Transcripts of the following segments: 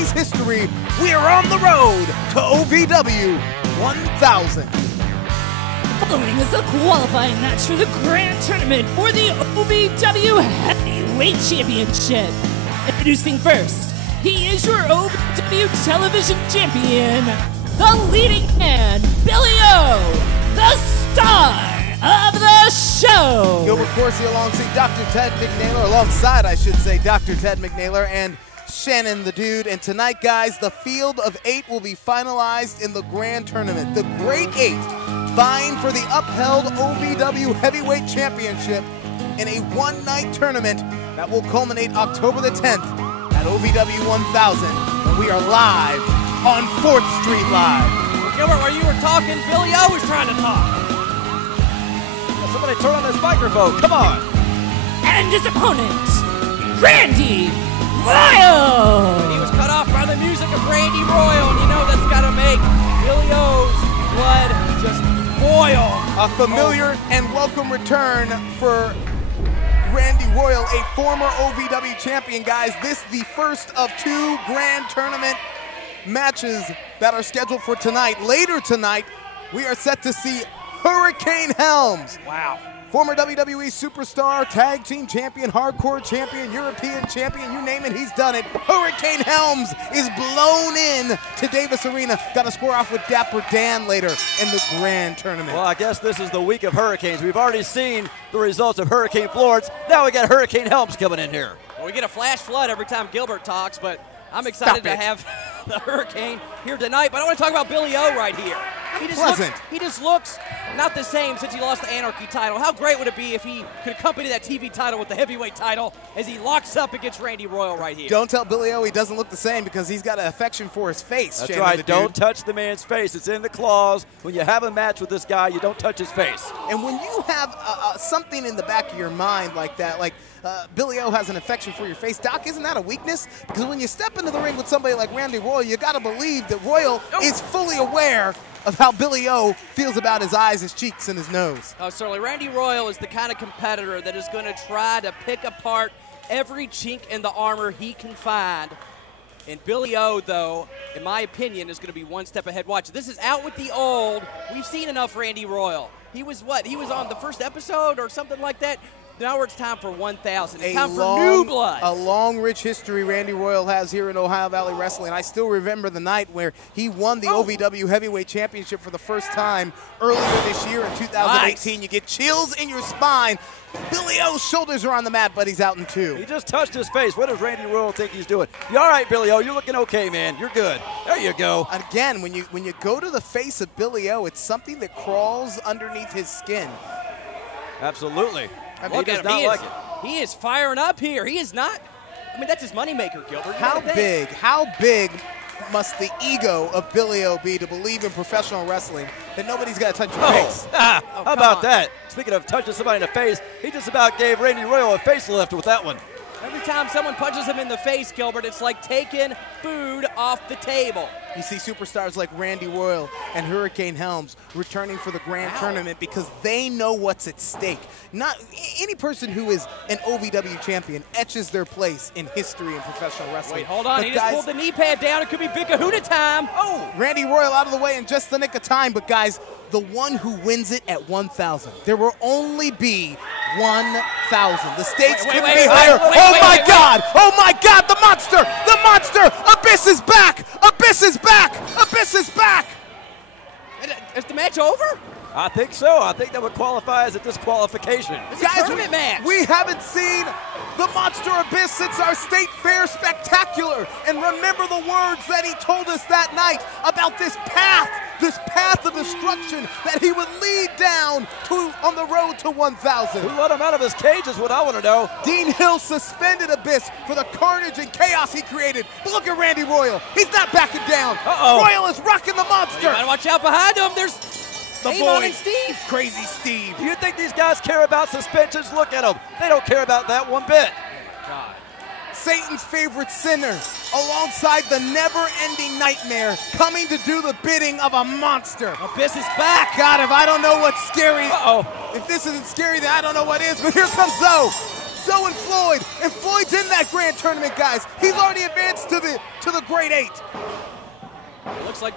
WWE's history, we are on the road to OVW 1000. Following is the qualifying match for the Grand Tournament for the OVW Heavyweight Championship. Introducing first, he is your OVW Television Champion, the leading man, Billy O, the star of the show. Gilbert Corsi alongside Dr. Ted McNaylor, Dr. Ted McNaylor and Shannon the Dude. And tonight, guys, the field of 8 will be finalized in the Grand Tournament. The Great 8 vying for the upheld OVW Heavyweight Championship in a one-night tournament that will culminate October the 10th at OVW 1000. And we are live on 4th Street Live. Well, Gilbert, while you were talking, Billy O was trying to talk. Somebody turn on this microphone, come on. And his opponent, Randy Royal. He was cut off by the music of Randy Royal, and you know that's got to make Billy O's blood just boil. A familiar and welcome return for Randy Royal, a former OVW champion, guys. This the first of 2 Grand Tournament matches that are scheduled for tonight. Later tonight, we are set to see Hurricane Helms. Wow. Former WWE superstar, tag team champion, hardcore champion, European champion, you name it, he's done it. Hurricane Helms is blown in to Davis Arena. Got to score off with Dapper Dan later in the Grand Tournament. Well, I guess this is the week of hurricanes. We've already seen the results of Hurricane Florence. Now we got Hurricane Helms coming in here. Well, we get a flash flood every time Gilbert talks, but I'm excited to have the Hurricane here tonight. But I want to talk about Billy O right here. He just looks not the same since he lost the Anarchy title. How great would it be if he could accompany that TV title with the heavyweight title as he locks up against Randy Royal right here? Don't tell Billy O he doesn't look the same because he's got an affection for his face. That's Shannon right. Don't touch the man's face. It's in the clause. When you have a match with this guy, you don't touch his face. And when you have something in the back of your mind like that, like Billy O has an affection for your face, Doc, isn't that a weakness? Because when you step into the ring with somebody like Randy Royal, you got to believe that Royal is fully aware of how Billy O feels about his eyes, his cheeks, and his nose. Oh, certainly. Randy Royal is the kind of competitor that is going to try to pick apart every chink in the armor he can find. And Billy O, though, in my opinion, is going to be one step ahead. Watch, this is out with the old. We've seen enough Randy Royal. He was what? He was on the first episode or something like that. Now it's time for 1,000. It's time for new blood. A long, rich history Randy Royal has here in Ohio Valley Wrestling. I still remember the night where he won the OVW Heavyweight Championship for the first time earlier this year in 2018. Nice. You get chills in your spine. Billy O's shoulders are on the mat, but he's out in 2. He just touched his face. What does Randy Royal think he's doing? You all right, Billy O? You're looking okay, man. You're good. There you go. Again, when you go to the face of Billy O, it's something that crawls underneath his skin. Absolutely. I mean, look at him. He is firing up here. He is not. I mean, that's his moneymaker, Gilbert. How big must the ego of Billy O be to believe in professional wrestling that nobody's got to touch your face? How about that? Speaking of touching somebody in the face, he just about gave Randy Royal a facelift with that one. Every time someone punches him in the face, Gilbert, it's like taking food off the table. You see superstars like Randy Royal and Hurricane Helms returning for the Grand Tournament because they know what's at stake. Not any person who is an OVW champion etches their place in history in professional wrestling. Wait, hold on. He just pulled the knee pad down. It could be Big Kahuna time. Oh, Randy Royal out of the way in just the nick of time. But, guys, the one who wins it at 1,000. There will only be 1,000. The stakes couldn't be higher. Oh, my God. Oh, my God. The monster. The monster. Abyss is back. Abyss is back. Abyss is back. Is the match over? I think so. I think that would qualify as a disqualification. It's a tournament match. We haven't seen the Monster Abyss since our State Fair Spectacular. And remember the words that he told us that night about this path of destruction that he would lead down on the road to 1,000. Who let him out of his cage is what I want to know. Dean Hill suspended Abyss for the carnage and chaos he created. But look at Randy Royal. He's not backing down. Royal is rocking the monster. You gotta watch out behind him. There's Avon and Steve. Crazy Steve. Do you think these guys care about suspensions? Look at them. They don't care about that one bit. God. Satan's favorite sinner, alongside the never-ending nightmare, coming to do the bidding of a monster. Abyss is back. God, if I don't know what's scary, if this isn't scary, then I don't know what is. But here comes Zoe. Zoe and Floyd. And Floyd's in that grand tournament, guys. He's already advanced to the Great 8. It looks like,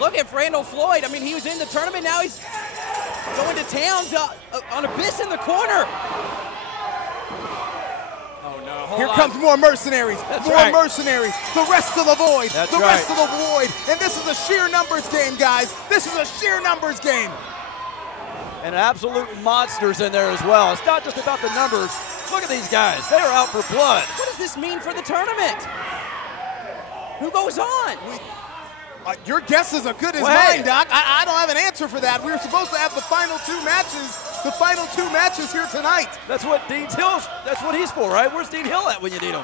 look at Randall Floyd. I mean, he was in the tournament. Now he's going to town on Abyss in the corner. Oh, no. Here comes more mercenaries. Mercenaries. The rest of the Void. That's rest of the Void. And this is a sheer numbers game, guys. This is a sheer numbers game. And absolute monsters in there as well. It's not just about the numbers. Look at these guys. They are out for blood. What does this mean for the tournament? Who goes on? Your guess is as good as mine, Doc. I don't have an answer for that. We were supposed to have the final two matches here tonight. That's what he's for, right? Where's Dean Hill at when you need him?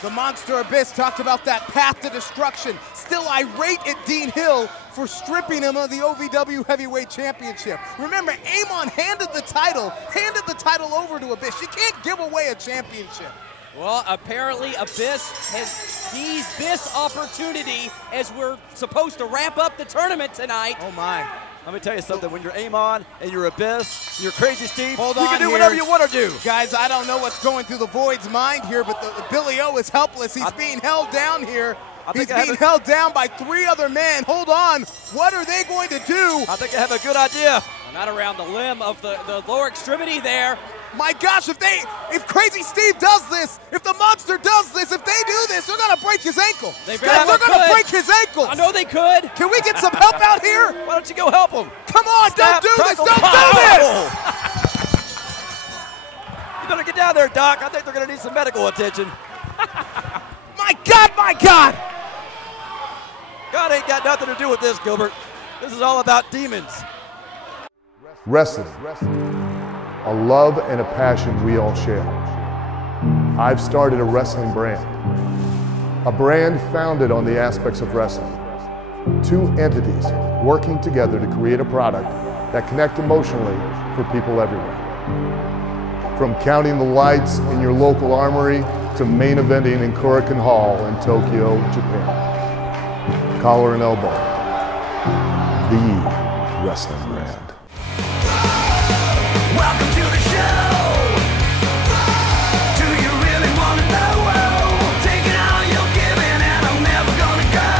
The Monster Abyss talked about that path to destruction. Still irate at Dean Hill for stripping him of the OVW Heavyweight Championship. Remember, Amon handed the title over to Abyss. You can't give away a championship. Well, apparently Abyss has seized this opportunity as we're supposed to wrap up the tournament tonight. Oh my. Let me tell you something, when you're Amon and you're Abyss, you're Crazy Steve, you can do here. whatever you want to do. Guys, I don't know what's going through the Void's mind here, but Billy O is helpless. He's being held down here. He's being held down by 3 other men. Hold on. What are they going to do? I think I have a good idea. Well, not around the limb of the lower extremity there. My gosh, if Crazy Steve does this, if the Monster does this, if they do this, they're gonna break his ankle. They're gonna break his ankle. I know they could. Can we get some help out here? Why don't you go help him? Come on, don't do this. You better get down there, Doc. I think they're gonna need some medical attention. My God, my God. God ain't got nothing to do with this, Gilbert. This is all about demons. Wrestling. A love and a passion we all share. I've started a wrestling brand. A brand founded on the aspects of wrestling. 2 entities working together to create a product that connect emotionally for people everywhere. From counting the lights in your local armory to main eventing in Hurricane Hall in Tokyo, Japan. Collar and elbow. The wrestling brand. Welcome to the show. Do you really want to know? Taking all you're giving and I'm never gonna go.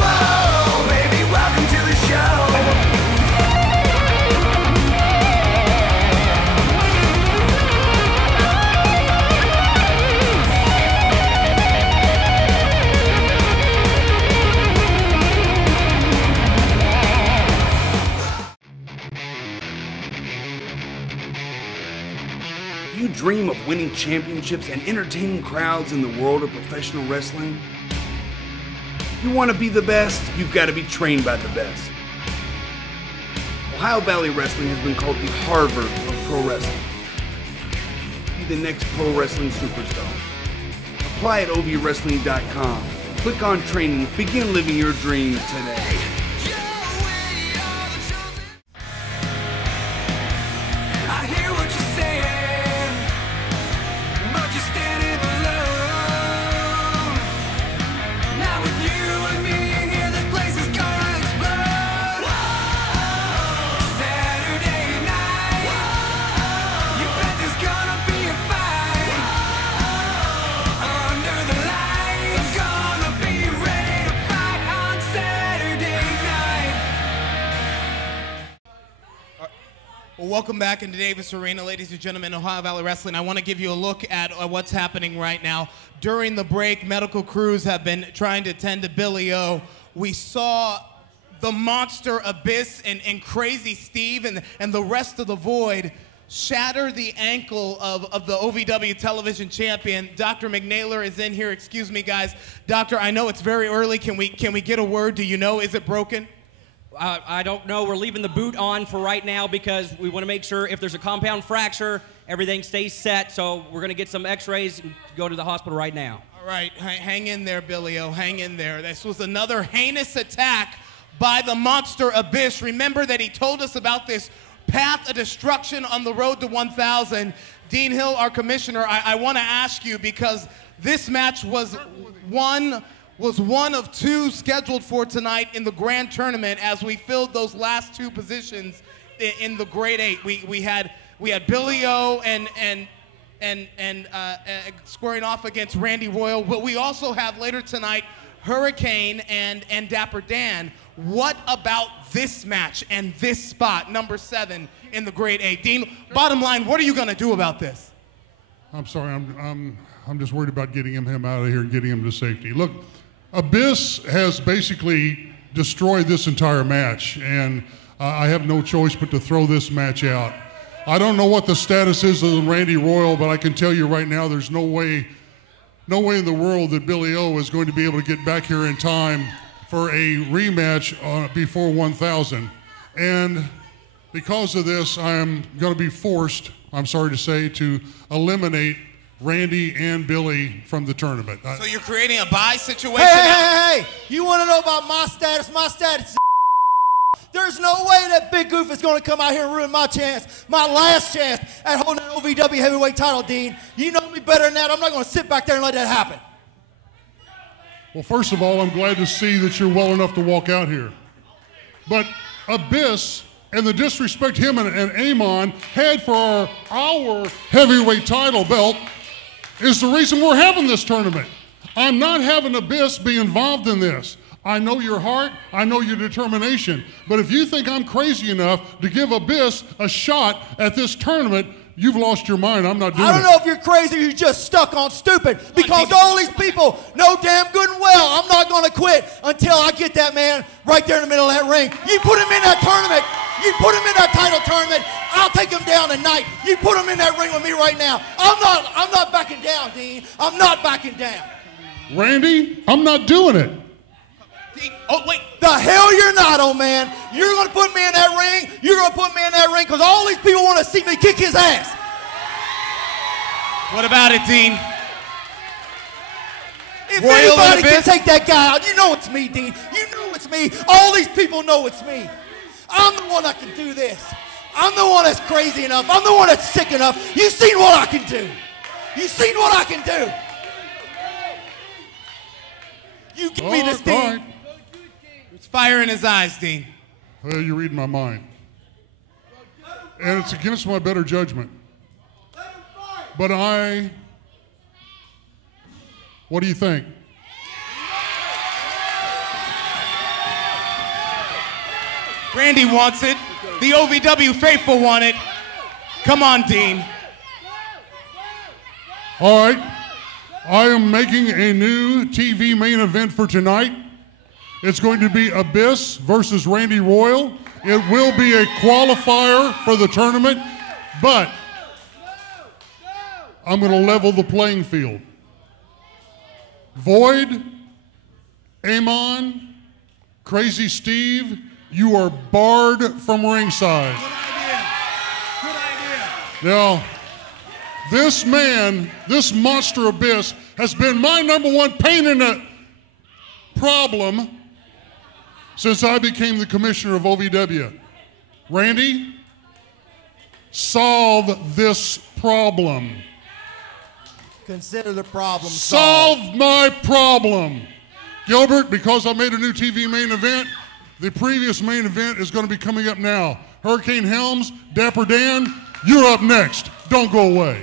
Whoa, baby, welcome to the show. You dream of winning championships and entertaining crowds in the world of professional wrestling? If you want to be the best, you've got to be trained by the best. Ohio Valley Wrestling has been called the Harvard of pro wrestling. Be the next pro wrestling superstar. Apply at ovwrestling.com. Click on training. Begin living your dreams today. I hear what you're saying. Well, welcome back into Davis Arena, ladies and gentlemen, Ohio Valley Wrestling. I want to give you a look at what's happening right now. During the break, medical crews have been trying to attend to Billy O. We saw the Monster Abyss and Crazy Steve and the rest of the Void shatter the ankle of the OVW television champion. Dr. McNaylor is in here. Excuse me, guys. Doctor, I know it's very early. Can we get a word? Do you know? Is it broken? I don't know. We're leaving the boot on for right now because we want to make sure if there's a compound fracture, everything stays set. So we're going to get some x-rays and go to the hospital right now. All right. Hang in there, Billy O. Hang in there. This was another heinous attack by the Monster Abyss. Remember that he told us about this path of destruction on the road to 1,000. Dean Hill, our commissioner, I want to ask you because this match was one of 2 scheduled for tonight in the grand tournament as we filled those last 2 positions in the Great 8. We We had Billy O and squaring off against Randy Royal. But we also have later tonight Hurricane and Dapper Dan. What about this match and this spot, number 7 in the Great 8? Dean, bottom line, what are you going to do about this? I'm sorry, I'm just worried about getting him out of here and getting him to safety. Look, Abyss has basically destroyed this entire match, and I have no choice but to throw this match out. I don't know what the status is of Randy Royal, but I can tell you right now there's no way in the world that Billy O is going to be able to get back here in time for a rematch before 1,000. And because of this, I am going to be forced, I'm sorry to say, to eliminate Randy and Billy from the tournament. So you're creating a bye situation? Hey! You want to know about my status? My status is there's no way that Big Goof is going to come out here and ruin my chance, my last chance at holding an OVW heavyweight title, Dean. You know me better than that. I'm not going to sit back there and let that happen. Well, first of all, I'm glad to see that you're well enough to walk out here. But Abyss and the disrespect him and Amon had for our heavyweight title belt is the reason we're having this tournament. I'm not having Abyss be involved in this. I know your heart, I know your determination, but if you think I'm crazy enough to give Abyss a shot at this tournament, you've lost your mind. I'm not doing it. I don't know if you're crazy or you're just stuck on stupid, because all these people know damn good and well I'm not going to quit until I get that man right there in the middle of that ring. You put him in that tournament, you put him in that title tournament, I'll take him down tonight. You put him in that ring with me right now. I'm not backing down, Dean. I'm not backing down. Randy, I'm not doing it. Oh, wait. The hell you're not, old man. You're going to put me in that ring. You're going to put me in that ring because all these people want to see me kick his ass. What about it, Dean? If Royal anybody can take that guy out, you know it's me, Dean. You know it's me. All these people know it's me. I'm the one that can do this. I'm the one that's crazy enough. I'm the one that's sick enough. You've seen what I can do. You've seen what I can do. You give me this, Dean. Right. It's fire in his eyes, Dean. Well, you're reading my mind. And it's against my better judgment. But what do you think? Randy wants it. The OVW faithful want it. Come on, Dean. All right. I am making a new TV main event for tonight. It's going to be Abyss versus Randy Royal. It will be a qualifier for the tournament, but I'm going to level the playing field. Void, Amon, Crazy Steve, you are barred from ringside. Good idea. Now, this man, this monster Abyss, has been my #1 pain in the problem since I became the commissioner of OVW. Randy, solve this problem. Consider the problem solved. Solve my problem. Gilbert, because I made a new TV main event, the previous main event is going to be coming up now. Hurricane Helms, Dapper Dan, you're up next. Don't go away.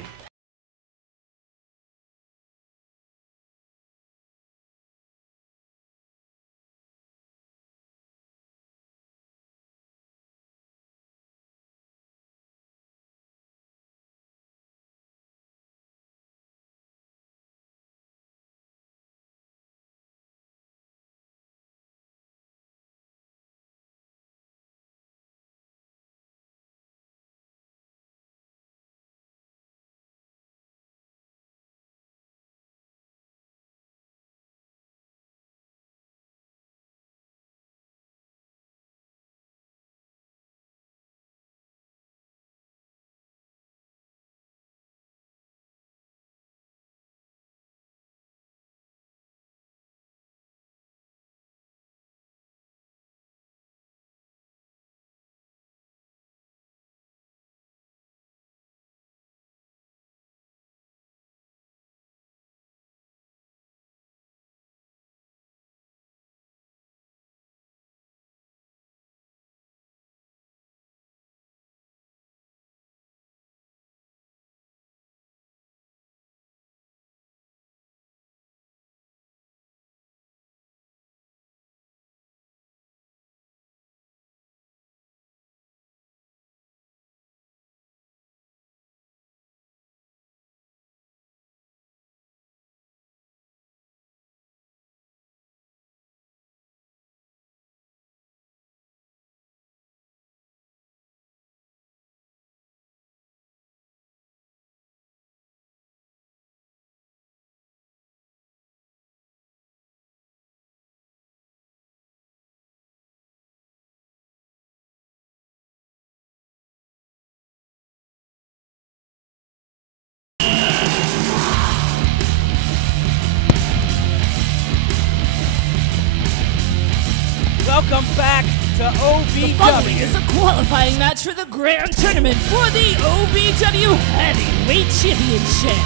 welcome back to Following OVW. is a qualifying match for the Grand Tournament for the OVW Heavyweight Championship.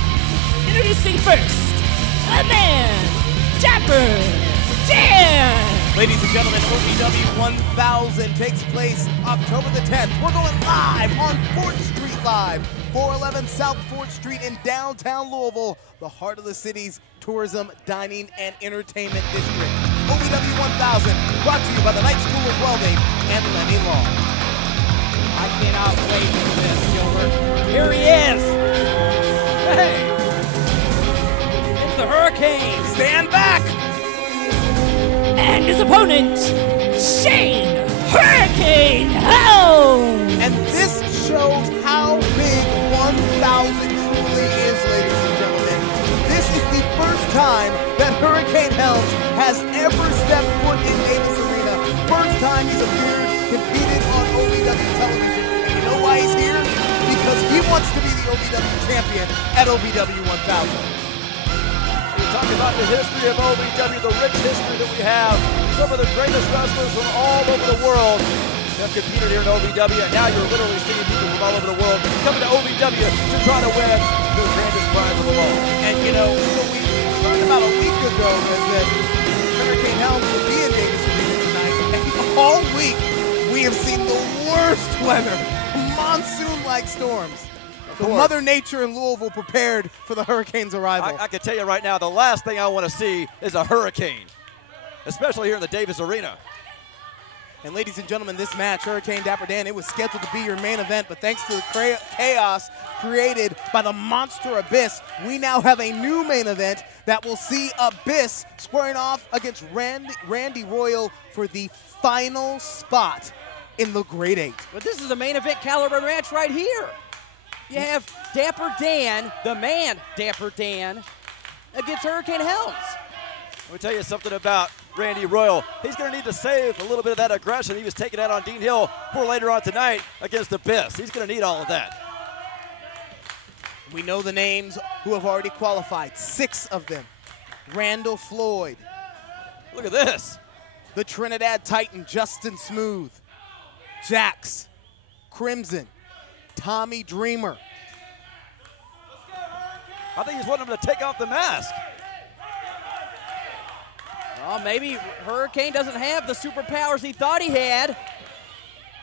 Introducing first, a man, Dapper Dan. Ladies and gentlemen, OVW 1000 takes place October the 10th. We're going live on 4th Street Live, 411 South 4th Street in downtown Louisville, the heart of the city's tourism, dining, and entertainment district. OVW 1000, brought to you by the Night School of Welding and Lenny Law. I cannot wait for this, Gilbert. Here he is. Hey. It's the Hurricane. Stand back! And his opponent, Shane Hurricane Helms. And this shows how big 1000 truly is, ladies and gentlemen. This is the first time that Hurricane Helms has ever stepped foot in Davis Arena. First time he's appeared, competed on OVW television. And you know why he's here? Because he wants to be the OVW champion at OVW 1000. We talk about the history of OVW, the rich history that we have. Some of the greatest wrestlers from all over the world have competed here in OVW, and now you're literally seeing people from all over the world coming to OVW to try to win the grandest prize of them all. And you know, so we learned about a week ago that Hurricane Helms would be in Davis Arena tonight, and all week we have seen the worst weather, monsoon-like storms. So Mother Nature in Louisville prepared for the Hurricane's arrival. I can tell you right now, the last thing I want to see is a hurricane, especially here in the Davis Arena. And ladies and gentlemen, this match, Hurricane Dapper Dan, it was scheduled to be your main event, but thanks to the chaos created by the monster Abyss, we now have a new main event that will see Abyss squaring off against Randy Royal for the final spot in the Great 8. But this is a main event caliber match right here. You have Dapper Dan, the man Dapper Dan, against Hurricane Helms. Let me tell you something about Randy Royal. He's going to need to save a little bit of that aggression he was taking out on Dean Hill for later on tonight against Abyss. He's going to need all of that. We know the names who have already qualified, 6 of them. Randall Floyd. Look at this. The Trinidad Titan, Justin Smooth. Jax. Crimson. Tommy Dreamer. I think he's wanting him to take off the mask. Well, maybe Hurricane doesn't have the superpowers he thought he had.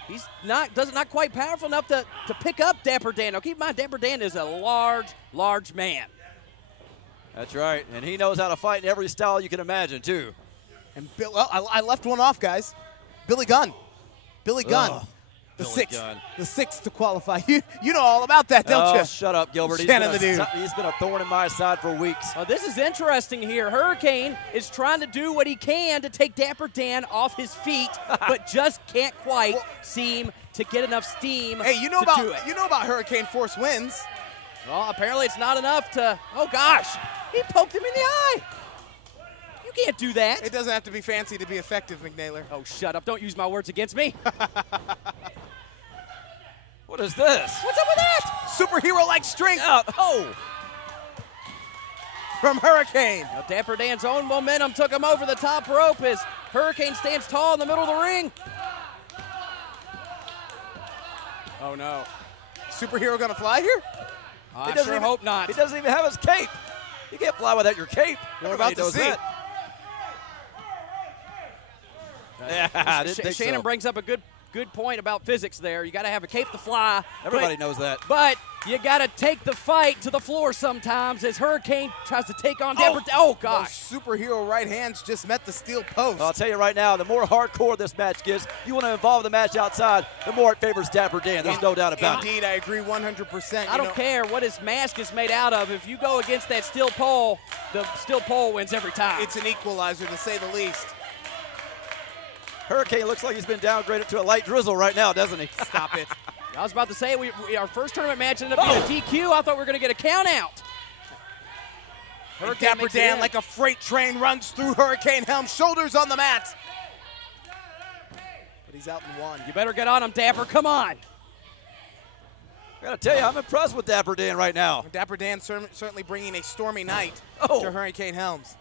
He's not quite powerful enough to pick up Dapper Dan. Now, keep in mind, Dapper Dan is a large man. That's right, and he knows how to fight in every style you can imagine, too. And Bill, I left one off, guys. Billy Gunn. Billy Gunn. Ugh. The Billy sixth, Gunn. the 6th to qualify. You know all about that, don't you? Shut up, Gilbert. Shannon the dude. He's been a thorn in my side for weeks. Well, this is interesting here. Hurricane is trying to do what he can to take Dapper Dan off his feet, but just can't quite seem to get enough steam. Hey, you know to do it. about Hurricane Force Winds. Well, apparently it's not enough to. Oh gosh, he poked him in the eye. You can't do that. It doesn't have to be fancy to be effective, McNaylor. Oh, shut up! Don't use my words against me. What is this? What's up with that? Superhero-like strength Oh! from Hurricane. Now, Dapper Dan's own momentum took him over the top rope as Hurricane stands tall in the middle of the ring. Oh, no. Superhero gonna fly here? I sure hope not. He doesn't even have his cape. You can't fly without your cape. We're about to see. That. Yeah, I didn't think Shannon so. brings up a good point about physics there. You got to have a cape to fly. Everybody knows that. But you got to take the fight to the floor sometimes as Hurricane tries to take on Dapper. Oh, gosh. Those superhero right hands just met the steel post. Well, I'll tell you right now, the more hardcore this match gets, you want to involve the match outside, the more it favors Dapper Dan. There's no doubt about it. Indeed, I agree 100%. I don't care what his mask is made out of. If you go against that steel pole, the steel pole wins every time. It's an equalizer, to say the least. Hurricane looks like he's been downgraded to a light drizzle right now, doesn't he? Stop it. I was about to say, our first tournament match ended up being a DQ. I thought we were going to get a count out. Dapper Dan, like a freight train, runs through Hurricane Helms, shoulders on the mat. But he's out in one. You better get on him, Dapper. Come on. I got to tell you, I'm impressed with Dapper Dan right now. Dapper Dan certainly bringing a stormy night to Hurricane Helms.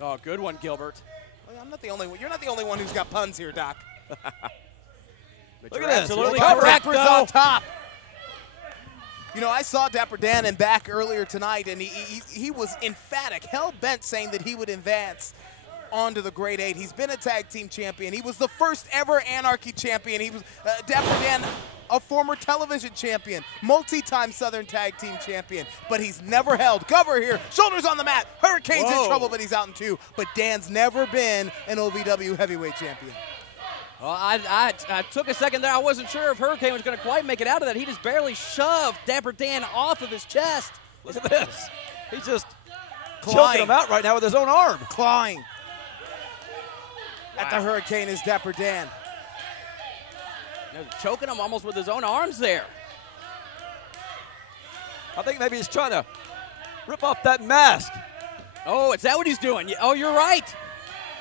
Oh, good one, Gilbert. Well, I'm not the only one. You're not the only one who's got puns here, Doc. Look at this. Absolutely Look, correct, Dapper's though. on top. You know, I saw Dapper Dan in back earlier tonight, and he was emphatic, hell-bent, saying that he would advance onto the Great 8. He's been a tag team champion. He was the first ever Anarchy champion. He was Dapper Dan, a former television champion, multi-time Southern Tag Team champion, but he's never held. Cover here, shoulders on the mat. Hurricane's in trouble, but he's out in 2. But Dan's never been an OVW heavyweight champion. Well, I took a second there. I wasn't sure if Hurricane was going to quite make it out of that. He just barely shoved Dapper Dan off of his chest. Look at this. He's just choking him out right now with his own arm. Clawing at the Hurricane is Dapper Dan. Choking him almost with his own arms there. I think maybe he's trying to rip off that mask. Oh, is that what he's doing? Oh, you're right.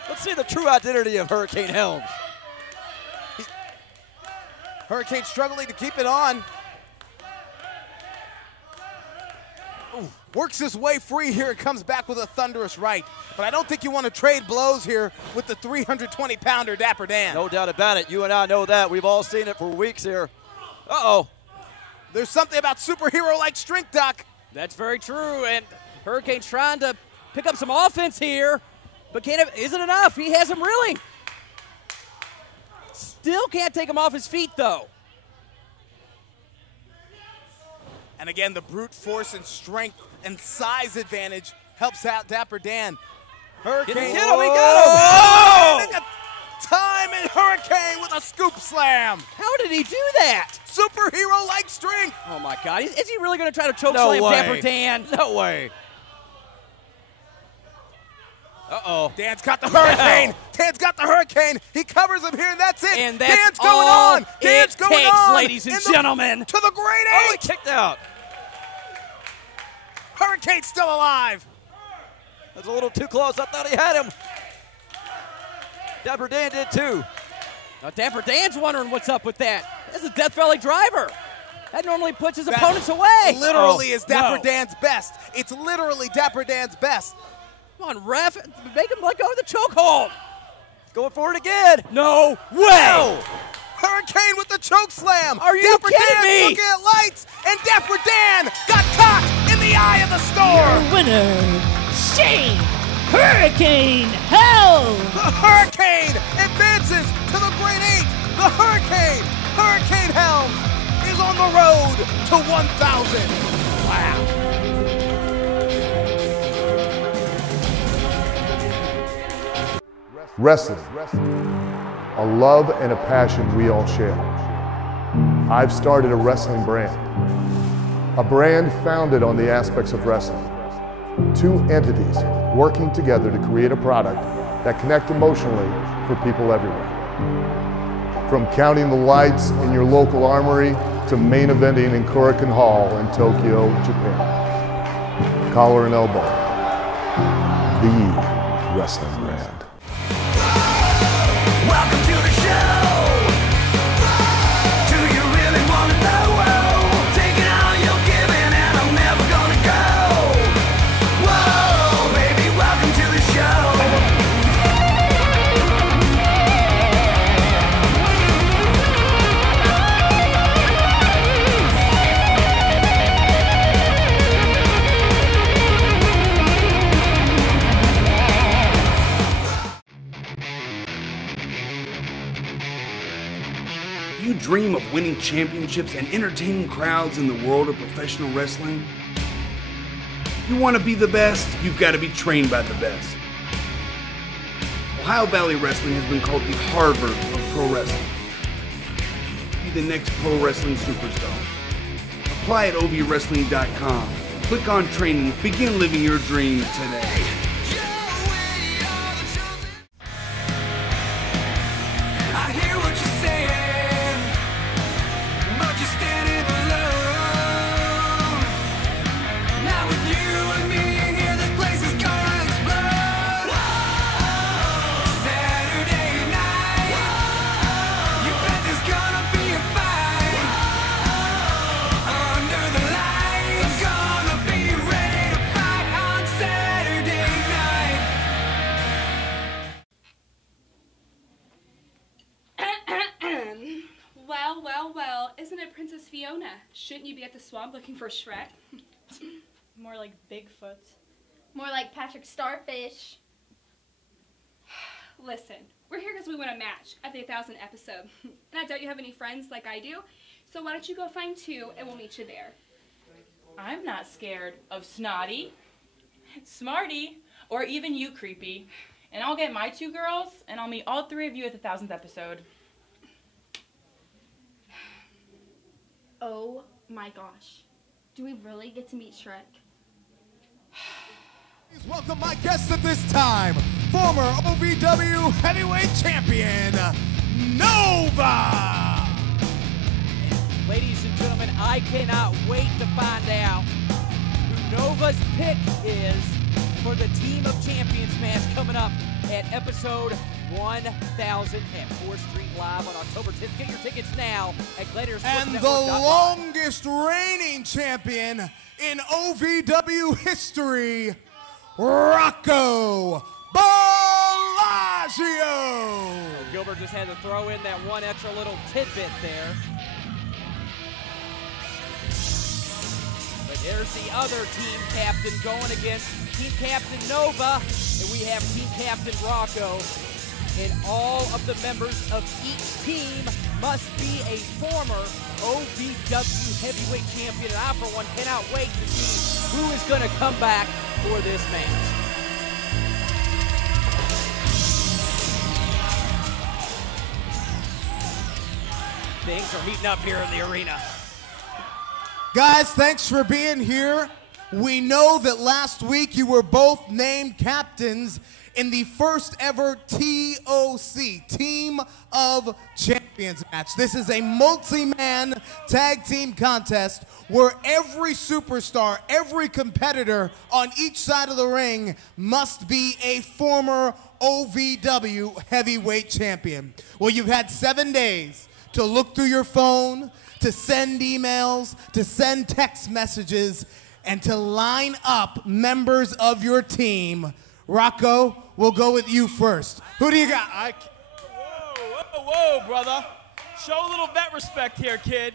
Let's see the true identity of Hurricane Helms. Hurricane struggling to keep it on. Ooh, works his way free here and comes back with a thunderous right. But I don't think you want to trade blows here with the 320-pounder Dapper Dan. No doubt about it. You and I know that. We've all seen it for weeks here. Uh-oh. There's something about superhero-like strength, Doc. That's very true, and Hurricane's trying to pick up some offense here, but isn't enough. He has him reeling. Still can't take him off his feet, though. And again, the brute force and strength and size advantage helps out Dapper Dan. Hurricane. Get him, he got him. They got time and Hurricane with a scoop slam. How did he do that? Superhero-like strength. Oh, my God. Is he really going to try to choke No slam way. Dapper Dan? No way. Uh-oh. Dan's got the Hurricane. Dan's got the Hurricane. He covers him here, and that's it. And that's Dan's going all on. Dan's it going takes, on. ladies and gentlemen. To the Great 8. Oh, he kicked out. Hurricane's still alive. That's a little too close. I thought he had him. Dapper Dan did too. Now, Dapper Dan's wondering what's up with that. That's a Death Valley driver. That normally puts his opponents away. Literally is Dapper no. Dan's best. It's literally Dapper Dan's best. Come on, ref. Make him let go of the chokehold. Going for it again. No way. No. Hurricane with the choke slam. Are you Dapper kidding Dan's me? looking at lights, and Dapper Dan got caught in the eye of the storm. Your winner, Shane Hurricane Helms. The Hurricane advances to the Great 8. The Hurricane Helms, is on the road to 1,000. Wow. Wrestling, a love and a passion we all share. I've started a wrestling brand, a brand founded on the aspects of wrestling. 2 entities working together to create a product that connect emotionally for people everywhere. From counting the lights in your local armory to main eventing in Hurricane Hall in Tokyo, Japan. Collar and elbow, the wrestling brand. Welcome to the show. Do you really want to know? Taking all you're giving and I'm never gonna go. Whoa, baby, welcome to the show. You dream of winning championships and entertaining crowds in the world of professional wrestling? You want to be the best, you've got to be trained by the best. Ohio Valley Wrestling has been called the Harvard of pro wrestling. Be the next pro wrestling superstar. Apply at ovwrestling.com. Click on training. Begin living your dream today. I hear what you're saying, but you're standing alone. Not with you and me here, this place is gonna explode. Saturday night, you bet there's gonna be a fight. Under the lights, I'm gonna be ready to fight on Saturday Fiona. Shouldn't you be at the swamp looking for Shrek? More like Bigfoot. More like Patrick Starfish. Listen, we're here because we want a match at the 1000th episode. And I doubt you have any friends like I do. So why don't you go find 2 and we'll meet you there. I'm not scared of Snotty, Smarty, or even you, Creepy. And I'll get my 2 girls, and I'll meet all 3 of you at the 1000th episode. Oh my gosh. Do we really get to meet Shrek? Please welcome my guest at this time, former OVW Heavyweight Champion, Nova! Ladies and gentlemen, I cannot wait to find out who Nova's pick is for the Team of Champions match coming up at episode 1000 at 4th Street Live on October 10th. Get your tickets now at And the longest reigning champion in OVW history, Rocco Bellagio! Gilbert just had to throw in that one extra little tidbit there. But there's the other team captain going against Team Captain Nova, and we have Team Captain Rocco. And all of the members of each team must be a former OVW Heavyweight Champion, and I, for one, cannot wait to see who is going to come back for this match. Things are heating up here in the arena. Guys, thanks for being here. We know that last week you were both named captains in the first ever TOC, Team of Champions match. This is a multi-man tag team contest where every superstar, every competitor on each side of the ring must be a former OVW Heavyweight Champion. Well, you've had 7 days to look through your phone, to send emails, to send text messages, and to line up members of your team. Rocco, we'll go with you first. Who do you got? Whoa, brother. Show a little vet respect here, kid.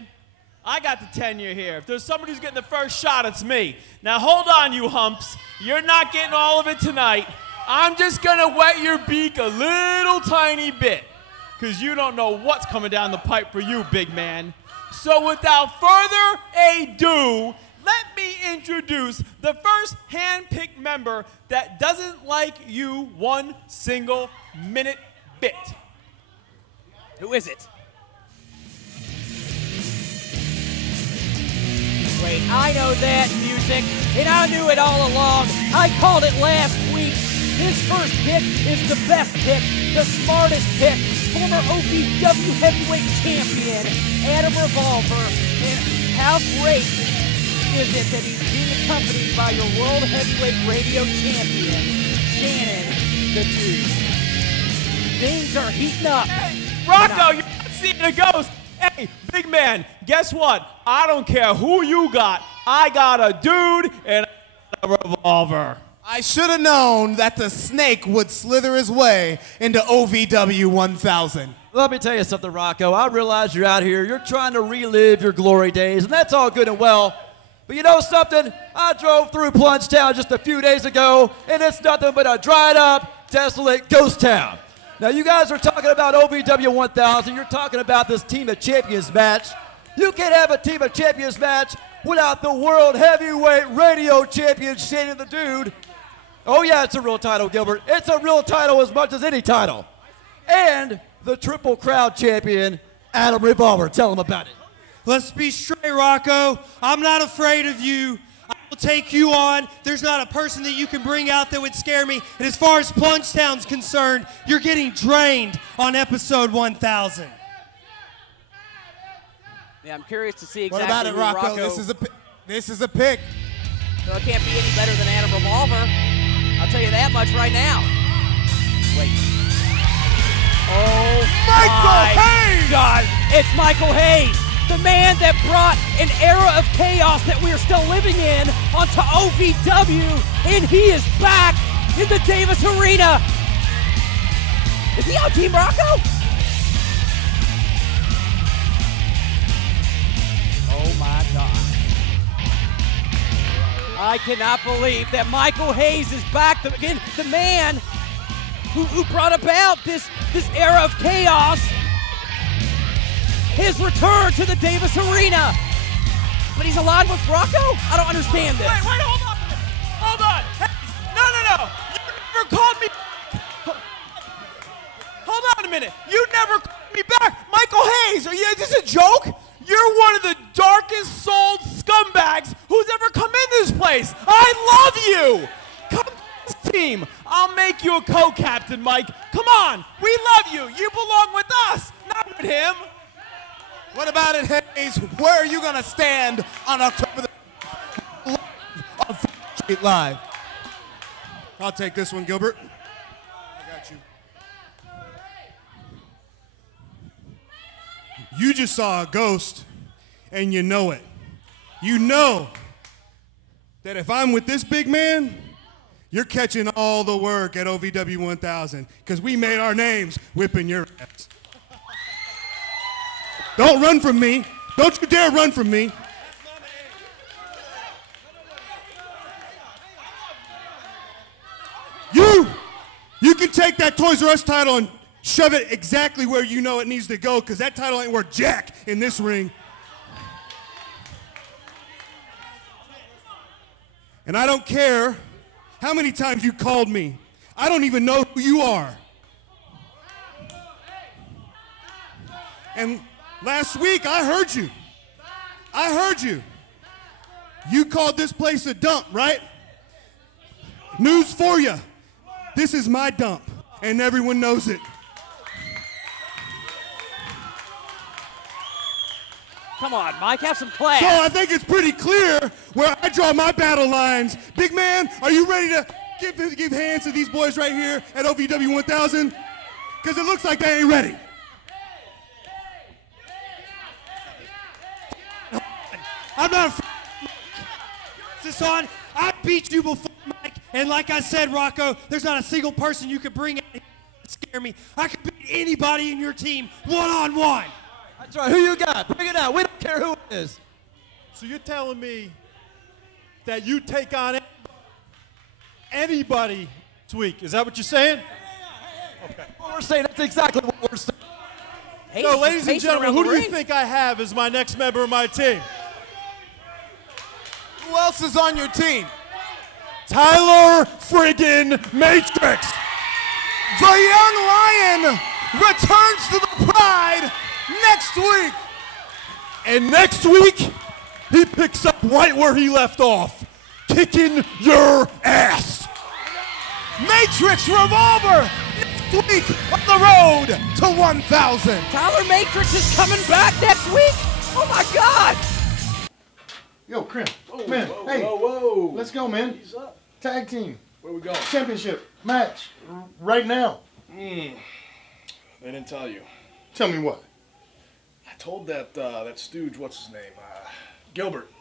I got the tenure here. If there's somebody who's getting the first shot, it's me. Now hold on, you humps. You're not getting all of it tonight. I'm just gonna wet your beak a little tiny bit, because you don't know what's coming down the pipe for you, big man. So without further ado, let me introduce the first hand-picked member that doesn't like you one single minute bit. Who is it? Wait, I know that music, and I knew it all along. I called it last week. His first pick is the best pick, the smartest pick, former OVW Heavyweight Champion, Adam Revolver. And how great is it that he's being accompanied by your World Heavyweight Radio Champion, Shannon the Dude. Things are heating up. Hey, Rocco, you're not seeing a ghost. Hey, big man, guess what? I don't care who you got. I got a dude and a revolver. I should have known that the snake would slither his way into OVW 1000. Let me tell you something, Rocco. I realize you're out here. You're trying to relive your glory days, and that's all good and well. But you know something? I drove through Plungetown just a few days ago, and it's nothing but a dried up, desolate ghost town. Now, you guys are talking about OVW 1000. You're talking about this Team of Champions match. You can't have a Team of Champions match without the World Heavyweight Radio Champion, Shannon the Dude. Oh, yeah, it's a real title, Gilbert. It's a real title as much as any title. And the Triple Crown Champion, Adam Revolver. Tell him about it. Let's be straight, Rocco. I'm not afraid of you. I will take you on. There's not a person that you can bring out that would scare me. And as far as Plungetown's concerned, you're getting drained on episode 1000. Yeah, I'm curious to see What exactly about it, Rocco? This is a pick. So it can't be any better than Adam Revolver. I'll tell you that much right now. Wait. Oh, Michael Hayes! God, it's Michael Hayes, the man that brought an era of chaos that we are still living in onto OVW, and he is back in the Davis Arena. Is he on Team Rocco? I cannot believe that Michael Hayes is back again, the man who brought about this era of chaos. His return to the Davis Arena. But he's aligned with Rocco? I don't understand this. Wait, hold on a minute. Hold on. Hey, no. You never called me. Hold on a minute. You never called me back. Michael Hayes, is this a joke? You're one of the darkest souled scumbags who's ever come in this place. I love you. Come to this team. I'll make you a co-captain, Mike. Come on. We love you. You belong with us, not with him. What about it, Hayes? Where are you going to stand on October the on Street Live? I'll take this one, Gilbert. I got you. You just saw a ghost, and you know it. You know that if I'm with this big man, you're catching all the work at OVW 1000, because we made our names whipping your ass. Don't run from me. Don't you dare run from me. You can take that Toys R Us title and shove it exactly where you know it needs to go, because that title ain't worth jack in this ring. And I don't care how many times you called me. I don't even know who you are. And last week, I heard you. I heard you. You called this place a dump, right? News for you. This is my dump, and everyone knows it. Come on, Mike, have some class. So I think it's pretty clear where I draw my battle lines. Big man, are you ready to give hands to these boys right here at OVW 1000? Because it looks like they ain't ready. I'm not afraid. Is this on? I beat you before, Mike. And like I said, Rocco, there's not a single person you could bring in to scare me. I could beat anybody in your team one-on-one. That's right. Who you got? Bring it out. We don't care who it is. So you're telling me that you take on anybody this week? Is that what you're saying? Okay. What we're saying, that's exactly what we're saying. Hey, so, ladies and gentlemen, who do you think I have as my next member of my team? Who else is on your team? Tyler friggin' Matrix. The young lion returns to the Pride next week. And next week, he picks up right where he left off, kicking your ass. Matrix Revolver next week on the road to 1000. Tyler Matrix is coming back next week? Oh my God. Yo, Crim, man, hey, whoa. Let's go, man. Ease up. Tag team. Where we going? Championship match right now. They didn't tell you. Tell me what? I told that stooge, what's his name, Gilbert,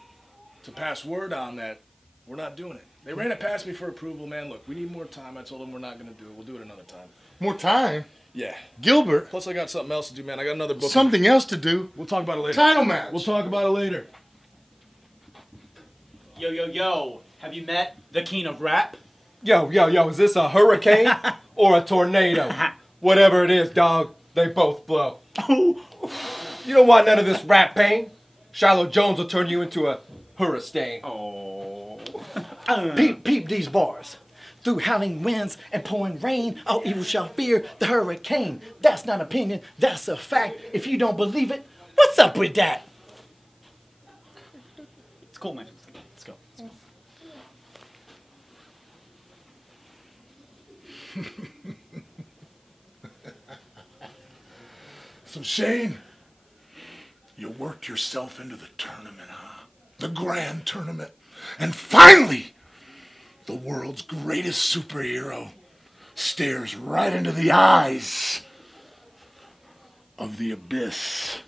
to pass word on that we're not doing it. They ran it past me for approval, man. Look, we need more time. I told them we're not going to do it. We'll do it another time. More time? Yeah. Gilbert? Plus, I got something else to do, man. I got another book. Something else to do? We'll talk about it later. Title match. We'll talk about it later. Yo, have you met the king of rap? Yo, is this a hurricane or a tornado? Whatever it is, dog, they both blow. You don't want none of this rap pain. Shiloh Jones will turn you into a hurricane. Oh. Peep these bars. Through howling winds and pouring rain, all evil shall fear the hurricane. That's not opinion, that's a fact. If you don't believe it, what's up with that? It's cool, man. Let's go. So Shane, you worked yourself into the tournament, huh? The grand tournament. And finally, the world's greatest superhero stares right into the eyes of the abyss.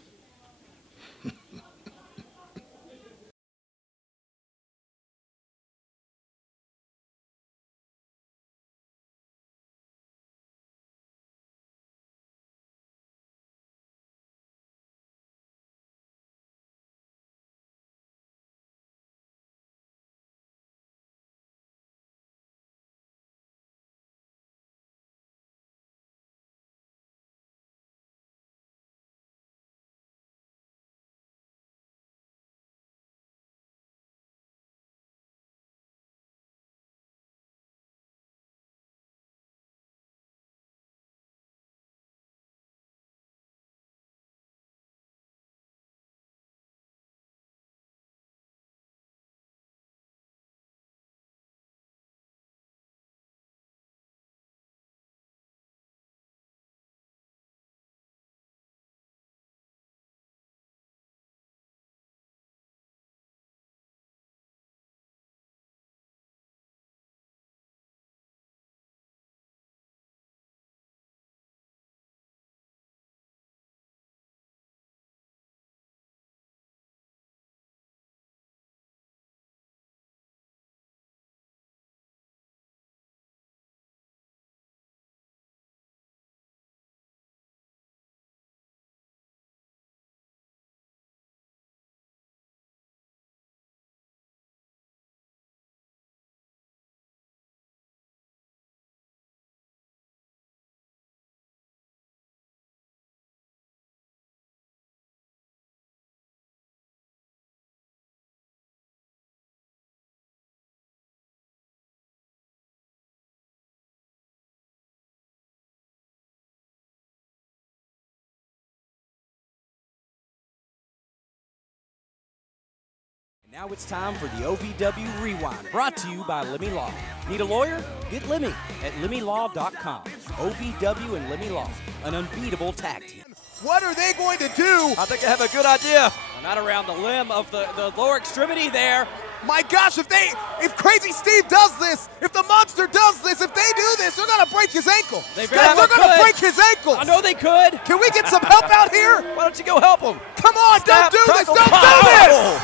Now it's time for the OVW Rewind, brought to you by Lemmy Law. Need a lawyer? Get Lemmy at LemmyLaw.com. OVW and Lemmy Law, an unbeatable tag team. What are they going to do? I think I have a good idea. Well, not around the limb of the lower extremity there. My gosh, if Crazy Steve does this, if the Monster does this, if they do this, they're going to break his ankle. They're going to break his ankles. I know they could. Can we get some help out here? Why don't you go help them? Come on, Snap, don't do this. crackle, Don't pop. do this.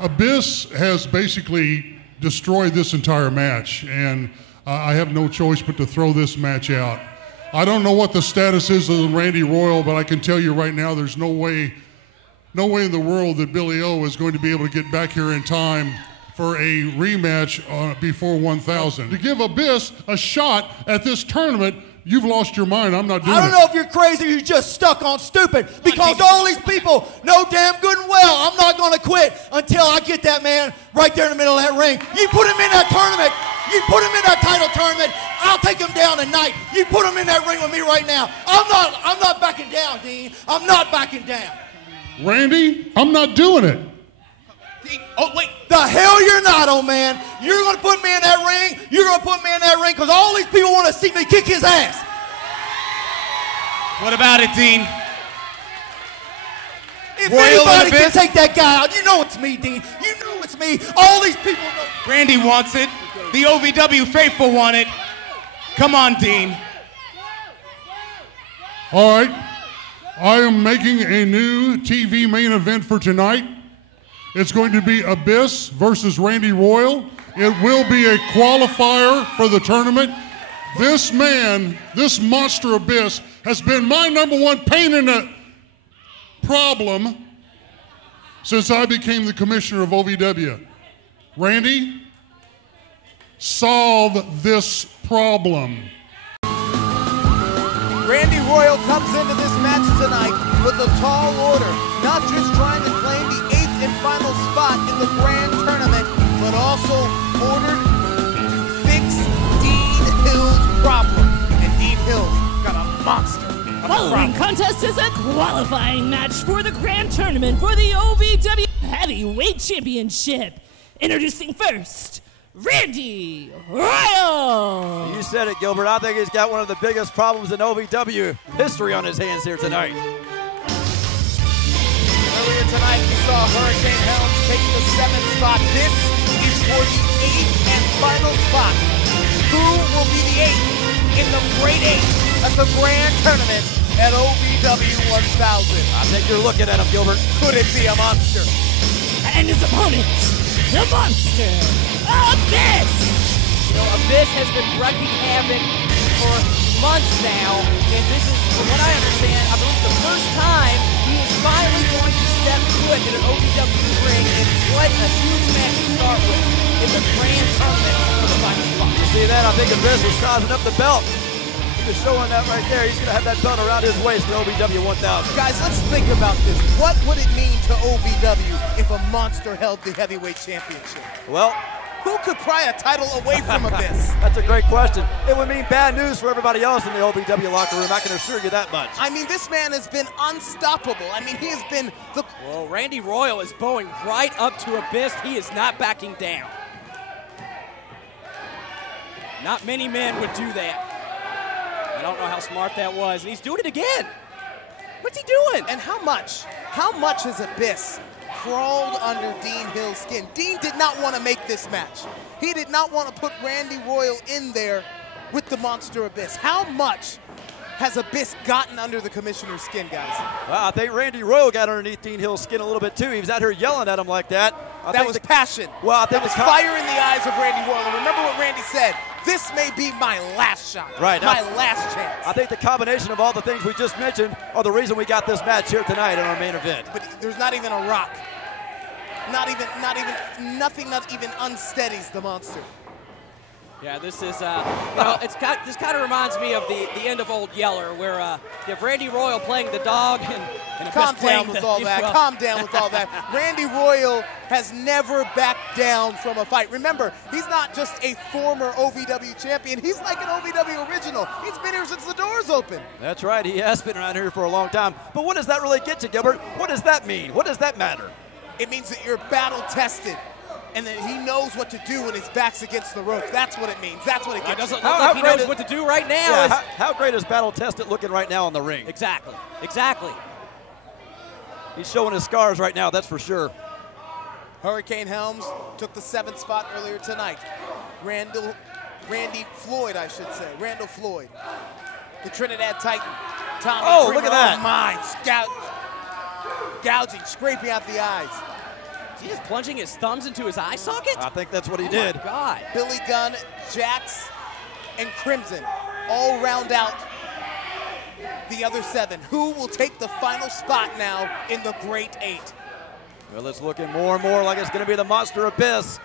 Abyss has basically destroyed this entire match, and I have no choice but to throw this match out. I don't know what the status is of Randy Royal, but I can tell you right now there's no way in the world that Billy O is going to be able to get back here in time for a rematch before 1,000. To give Abyss a shot at this tournament, you've lost your mind. I'm not doing it. I don't know if you're crazy or you're just stuck on stupid, because all these people know damn good and well I'm not going to quit until I get that man right there in the middle of that ring. You put him in that tournament, you put him in that title tournament, I'll take him down tonight. You put him in that ring with me right now. I'm not backing down, Dean. I'm not backing down. Randy, I'm not doing it. Oh, wait. The hell you're not, old man. You're going to put me in that ring. You're going to put me in that ring because all these people want to see me kick his ass. What about it, Dean? If Royal anybody can Abyss? take that guy out, you know it's me, Dean. You know it's me. All these people know. Randy wants it. The OVW faithful want it. Come on, Dean. All right. I am making a new TV main event for tonight. It's going to be Abyss versus Randy Royal. It will be a qualifier for the tournament. This man, this monster Abyss, has been my #1 pain in the problem since I became the commissioner of OVW. Randy, solve this problem. Randy Royal comes into this match tonight with a tall order, not just trying to claim the 8th and final spot in the grand tournament, but also ordered to fix Dean Hill's problem. And Dean Hill's got a monster. The following contest is a qualifying match for the grand tournament for the OVW Heavyweight Championship. Introducing first, Randy Royal. You said it, Gilbert. I think he's got one of the biggest problems in OVW history on his hands here tonight. Earlier tonight, we saw Hurricane Helms taking the 7th spot. This is for the 8th and final spot. Who will be the 8th in the Great 8 at the grand tournament at OVW 1000? I think you're looking at him, Gilbert. Could it be a monster? And his opponent, the monster, Abyss. You know, Abyss has been wreaking havoc for months now, and this is, from what I understand, I believe the first time he is finally going to step foot in an OVW ring, and what a huge match to start with in the grand tournament for the final spot. You see that? I think Abyss is sizing up the belt. He's showing that right there. He's going to have that belt around his waist for OVW 1000. Guys, let's think about this. What would it mean to OVW if a monster held the heavyweight championship? Well, who could pry a title away from Abyss? That's a great question. It would mean bad news for everybody else in the OVW locker room. I can assure you that much. I mean, this man has been unstoppable. I mean, he has been the... Well, Randy Royal is bowing right up to Abyss. He is not backing down. Not many men would do that. I don't know how smart that was, and he's doing it again. What's he doing? And how much has Abyss crawled under Dean Hill's skin? Dean did not want to make this match. He did not want to put Randy Royal in there with the monster Abyss. How much has Abyss gotten under the commissioner's skin, guys? Well, I think Randy Royal got underneath Dean Hill's skin a little bit too. He was out here yelling at him like that. That was passion. Well, I think that was fire in the eyes of Randy Royal. And remember what Randy said. This may be my last shot. Right. My last chance. I think the combination of all the things we just mentioned are the reason we got this match here tonight in our main event. But there's not even a rock. Nothing that even unsteadies the monster. Yeah, this is, you know, this kind of reminds me of the end of Old Yeller, where you have Randy Royal playing the dog and Calm down with all that. Calm down with all that. Randy Royal has never backed down from a fight. Remember, he's not just a former OVW champion. He's like an OVW original. He's been here since the doors open. That's right. He has been around here for a long time. But what does that really get you, Gilbert? What does that mean? What does that matter? It means that you're battle tested and that he knows what to do when his back's against the rope. That's what it means. That's what it gets. Doesn't look like he knows what to do right now. Yeah, how great is battle tested looking right now in the ring? Exactly. Exactly. He's showing his scars right now, that's for sure. Hurricane Helms took the 7th spot earlier tonight. Randy Floyd, I should say. Randall Floyd. The Trinidad Titan. Tommy Oh, look at that. Mine. Gouging, scraping out the eyes. Is he just plunging his thumbs into his eye socket? I think that's what he did. My God. Billy Gunn, Jax, and Crimson all round out the other 7. Who will take the final spot now in the Great 8? Well, it's looking more and more like it's going to be the Monster Abyss.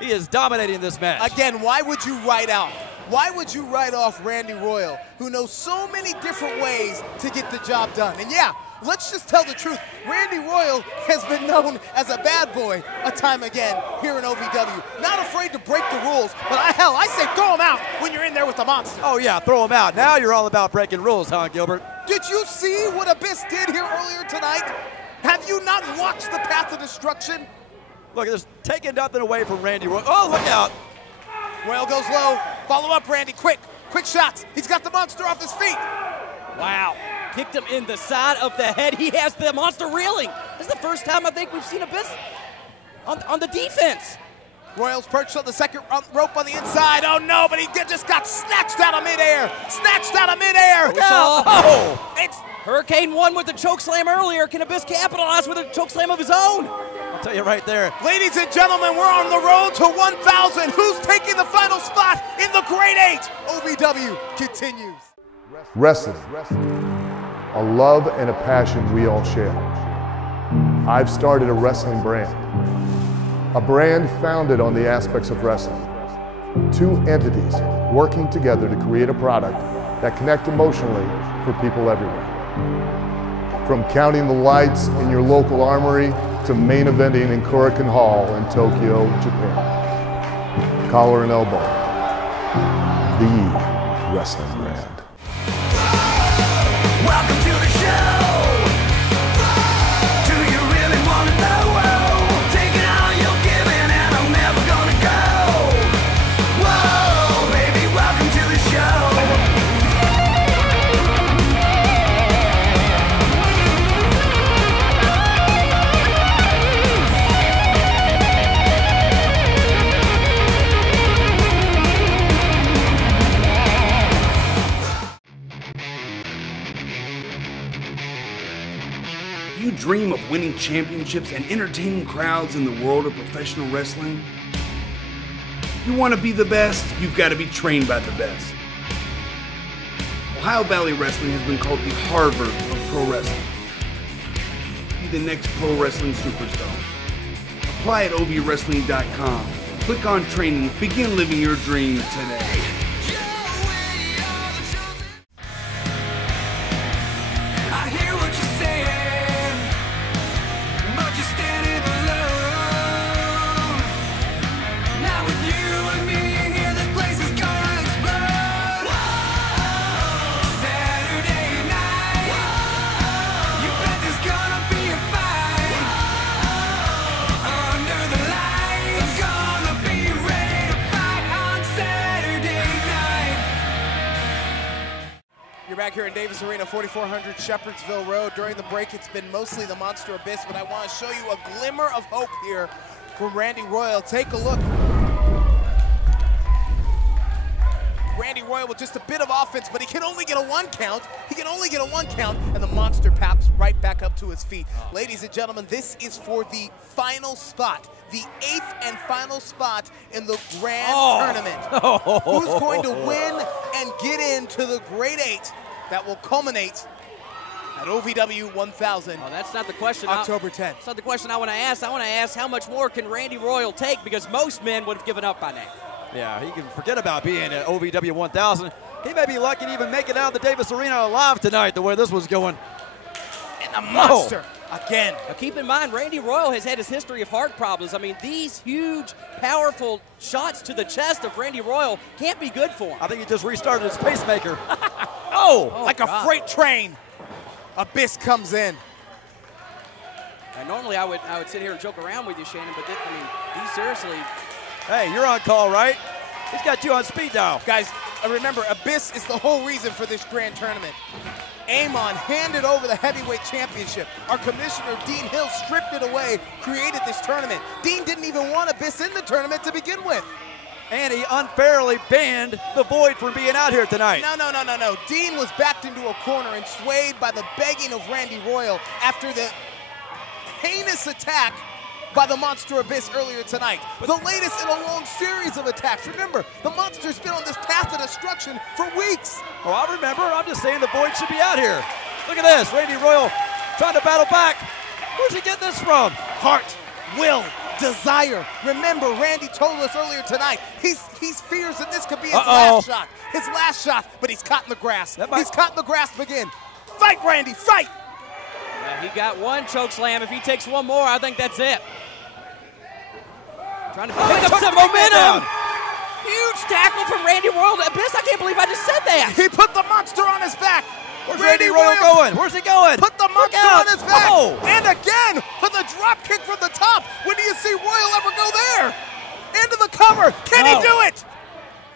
He is dominating this match. Again, why would you write off? Why would you write off Randy Royal, who knows so many different ways to get the job done? And yeah, let's just tell the truth. Randy Royal has been known as a bad boy a time again here in OVW. Not afraid to break the rules, but hell, I say throw him out when you're in there with the Monster. Oh yeah, throw him out. Now you're all about breaking rules, huh, Gilbert? Did you see what Abyss did here earlier tonight? Have you not watched the Path of Destruction? Look, it's taking nothing away from Randy Royal. Oh, look out. Royal goes low. Follow up, Randy. Quick shots. He's got the Monster off his feet. Wow. Kicked him in the side of the head. He has the Monster reeling. This is the first time I think we've seen Abyss on the defense. Royals perched on the second rope on the inside. Oh no, but he just got snatched out of midair. Snatched out of midair. Oh. It's Hurricane won with the chokeslam earlier. Can Abyss capitalize with a chokeslam of his own? I'll tell you right there. Ladies and gentlemen, we're on the road to 1,000. Who's taking the final spot in the Great 8? OVW continues. Wrestling, a love and a passion we all share. I've started a wrestling brand. A brand founded on the aspects of wrestling. 2 entities working together to create a product that connect emotionally for people everywhere. From counting the lights in your local armory to main eventing in Hurricane Hall in Tokyo, Japan. Collar and elbow, the wrestling brand. Welcome to the show. Do you really want to know? Taking all you're giving and I'm never gonna go. Whoa, baby, welcome to the show. You dream of winning championships and entertaining crowds in the world of professional wrestling? If you want to be the best, you've got to be trained by the best. Ohio Valley Wrestling has been called the Harvard of pro wrestling. Be the next pro wrestling superstar. Apply at ovwrestling.com. Click on training. Begin living your dream today. I hear what you're saying, but you're standing alone. Now with you and me here, this place is gonna explode. Saturday night, you bet there's gonna be a fight. Under the lights, gonna be ready to fight on Saturday night. You're back here in Davis Arena, 4400 Shepherdsville Road. During the break, it's been mostly the Monster Abyss, but I want to show you a glimmer of hope here from Randy Royal. Take a look. Randy Royal with just a bit of offense, but he can only get a 1 count. He can only get a 1 count, and the Monster pops right back up to his feet. Ladies and gentlemen, this is for the final spot, the 8th and final spot in the Grand Tournament. Who's going to win and get into the Great 8 that will culminate at OVW 1000. Oh, that's not the question. October 10th. That's not the question I want to ask. I want to ask how much more can Randy Royal take, because most men would have given up by now. Yeah, he can forget about being at OVW 1000. He may be lucky to even make it out of the Davis Arena alive tonight, the way this was going. And the Monster again. Now keep in mind, Randy Royal has had his history of heart problems. I mean, these huge, powerful shots to the chest of Randy Royal can't be good for him. I think he just restarted his pacemaker. Like a freight train. Abyss comes in. Normally I would sit here and joke around with you, Shannon, but he seriously. Hey, you're on call, right? He's got you on speed dial. Guys, remember, Abyss is the whole reason for this grand tournament. Amon handed over the heavyweight championship. Our commissioner, Dean Hill, stripped it away, created this tournament. Dean didn't even want Abyss in the tournament to begin with. And he unfairly banned the Void from being out here tonight. No. Dean was backed into a corner and swayed by the begging of Randy Royal after the heinous attack by the Monster Abyss earlier tonight. The latest in a long series of attacks. Remember, the Monster's been on this path to destruction for weeks. Oh, I remember. I'm just saying the Void should be out here. Look at this. Randy Royal trying to battle back. Where's he get this from? Heart, will, desire. Remember, Randy told us earlier tonight, he fears that this could be his last shot. His last shot, but he's caught in the grasp. He's caught in the grasp again. Fight, Randy, fight! Yeah, he got one choke slam. If he takes one more, I think that's it. Trying to pick up some momentum. Huge tackle from Randy Royal. Abyss, I can't believe I just said that. He put the Monster on his back. Where's Randy Royal going? Where's he going? Put the Monster on his back. Oh. And again, with a drop kick from the top. When do you see Royal ever go there? Into the cover. Can he do it?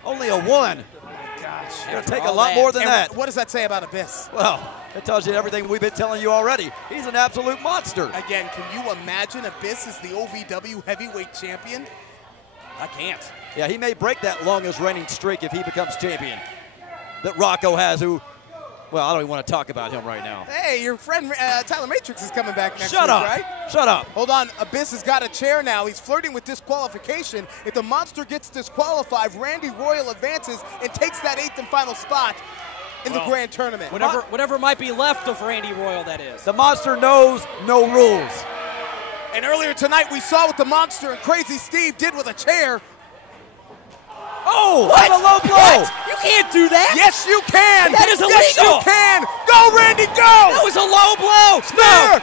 Only a one. Oh my gosh. It'll take a lot more than that. What does that say about Abyss? Well, that tells you everything we've been telling you already. He's an absolute monster. Again, can you imagine Abyss is the OVW heavyweight champion? I can't. Yeah, he may break that longest reigning streak if he becomes champion that Rocco has, who, well, I don't even want to talk about him right now. Hey, your friend Tyler Matrix is coming back next Shut week, up. right? Shut up. Hold on. Abyss has got a chair now. He's flirting with disqualification. If the Monster gets disqualified, Randy Royal advances and takes that 8th and final spot in the grand tournament. Whatever might be left of Randy Royal, that is. The Monster knows no rules. And earlier tonight, we saw what the Monster and Crazy Steve did with a chair. Oh, what? a low blow. What? You can't do that. Yes, you can. That is illegal. Yes, you can. Go, Randy, go. That was a low blow. No.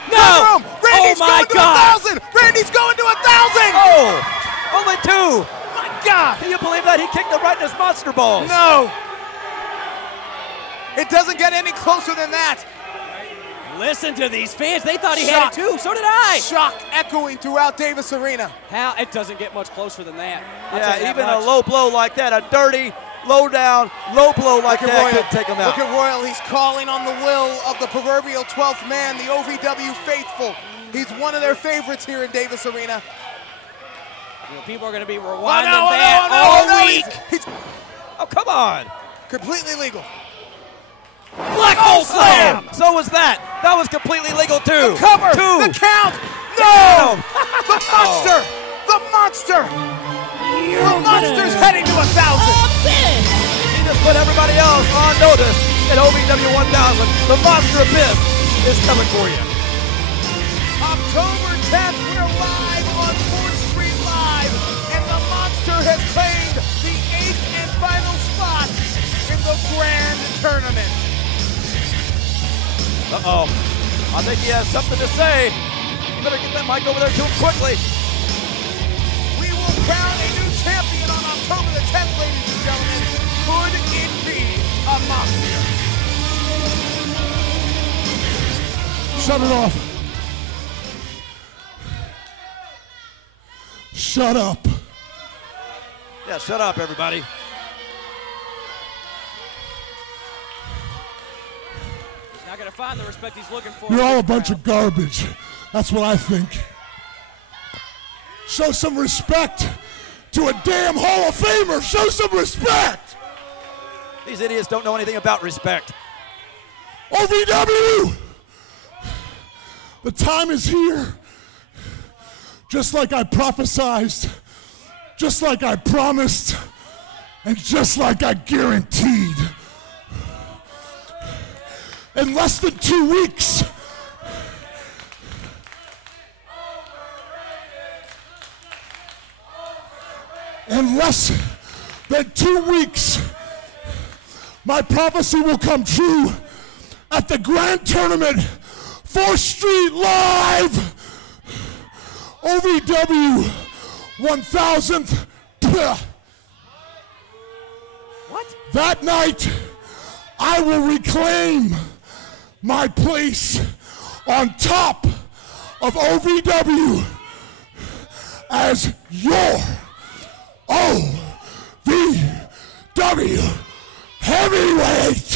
Randy's my going God. to 1,000. Randy's going to 1,000. Oh, only two. My God. Can you believe that? He kicked the right in his monster balls. No. It doesn't get any closer than that. Listen to these fans. They thought he had it too. So did I. Shock echoing throughout Davis Arena. How? It doesn't get much closer than that. Yeah, even a low blow like that, a dirty, low down, low blow like that could take him out. Look at Royal. He's calling on the will of the proverbial 12th man, the OVW faithful. He's one of their favorites here in Davis Arena. You know, people are going to be rewinding that all week. Oh, come on. Completely legal. Black hole slam. So was that. That was completely legal too. The cover. Two. The count. No. The Monster. The Monster. The Monster's heading to 1,000. He just put everybody else on notice at OVW 1000. The Monster Abyss is coming for you. October 10th, we're live on 4th Street Live, and the Monster has claimed the 8th and final spot in the grand tournament. Uh-oh. I think he has something to say. You better get that mic over there to him quickly. We will crown a new champion on October the 10th, ladies and gentlemen. Could it be a Monster? Shut it off. Shut up. Yeah, shut up, everybody. Not going to find the respect he's looking for. You're all a bunch of garbage. That's what I think. Show some respect to a damn Hall of Famer. Show some respect. These idiots don't know anything about respect. OVW! The time is here. Just like I prophesied, just like I promised, and just like I guaranteed. In less than 2 weeks, my prophecy will come true at the grand tournament, 4th Street Live, OVW 1000th. What? That night, I will reclaim my place on top of OVW as your OVW heavyweight